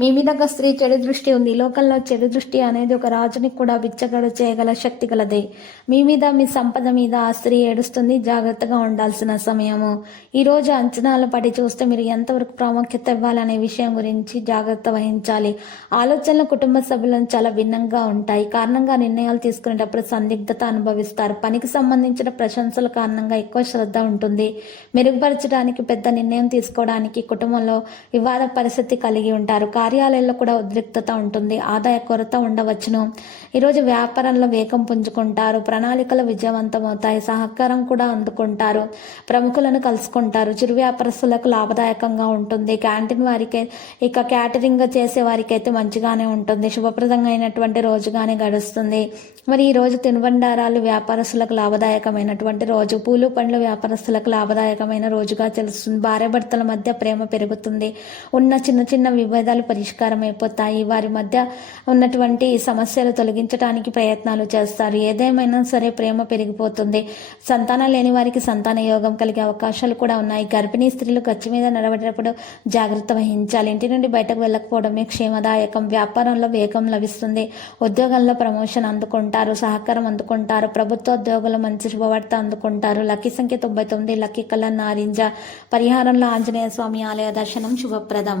మీ మీద ఒక స్త్రీ చెడు దృష్టి ఉంది. లోకంలో చెడు దృష్టి అనేది ఒక రాజుని కూడా బిచ్చగడు చేయగల శక్తి గలది. మీ మీద మీ సంపద మీద ఆ స్త్రీ ఏడుస్తుంది. జాగ్రత్తగా ఉండాల్సిన సమయము. ఈ రోజు అంచనాలు పడి చూస్తే మీరు ఎంతవరకు ప్రాముఖ్యత ఇవ్వాలనే విషయం గురించి జాగ్రత్త వహించాలి. ఆలోచనలు కుటుంబ సభ్యులను చాలా భిన్నంగా ఉంటాయి. కారణంగా నిర్ణయాలు తీసుకునేటప్పుడు సందిగ్ధత అనుభవిస్తారు. పనికి సంబంధించిన ప్రశంసల కారణంగా ఎక్కువ శ్రద్ధ ఉంటుంది. మెరుగుపరచడానికి పెద్ద నిర్ణయం తీసుకోవడానికి కుటుంబంలో వివాద పరిస్థితి కలిగి ఉంటారు. కార్యాలయాల్లో కూడా ఉద్రిక్తత ఉంటుంది ఆదాయ కొరత ఉండవచ్చును. ఈరోజు వ్యాపారంలో వేగం పుంజుకుంటారు ప్రణాళికలు విజయవంతమవుతాయి సహకారం కూడా అందుకుంటారు ప్రముఖులను కలుసుకుంటారు. చిరు వ్యాపారస్తులకు లాభదాయకంగా ఉంటుంది. క్యాంటీన్ వారికి ఇక క్యాటరింగ్ చేసే వారికి అయితే మంచిగానే ఉంటుంది. శుభప్రదంగా అయినటువంటి రోజుగానే గడుస్తుంది. మరి ఈ రోజు తినుబండారాలు వ్యాపారస్తులకు లాభదాయకమైనటువంటి రోజు పూలు పండ్ల వ్యాపారస్తులకు లాభదాయకమైన రోజుగా తెలుస్తుంది. భార్యాభర్తల మధ్య ప్రేమ పెరుగుతుంది. ఉన్న చిన్న చిన్న విభేదాలు పరిష్కారం అయిపోతాయి వారి మధ్య ఉన్నటువంటి సమస్యలు తొలగించడానికి ప్రయత్నాలు చేస్తారు. ఏదేమైనా సరే ప్రేమ పెరిగిపోతుంది. సంతానం లేని వారికి సంతాన యోగం కలిగే అవకాశాలు కూడా ఉన్నాయి. గర్భిణీ స్త్రీలు ఖర్చు మీద నడవడేటప్పుడు జాగ్రత్త వహించాలి. ఇంటి నుండి బయటకు వెళ్ళకపోవడమే క్షేమదాయకం. వ్యాపారంలో వేగం లభిస్తుంది. ఉద్యోగంలో ప్రమోషన్ అందుకుంటారు. సహకారం అందుకుంటారు. ప్రభుత్వ ఉద్యోగులు మంచి శుభవార్త అందుకుంటారు. లక్కీ సంఖ్య తొంభై తొమ్మిది లక్కీ కల నారింజ. పరిహారంలో ఆంజనేయ స్వామి ఆలయ దర్శనం శుభప్రదం.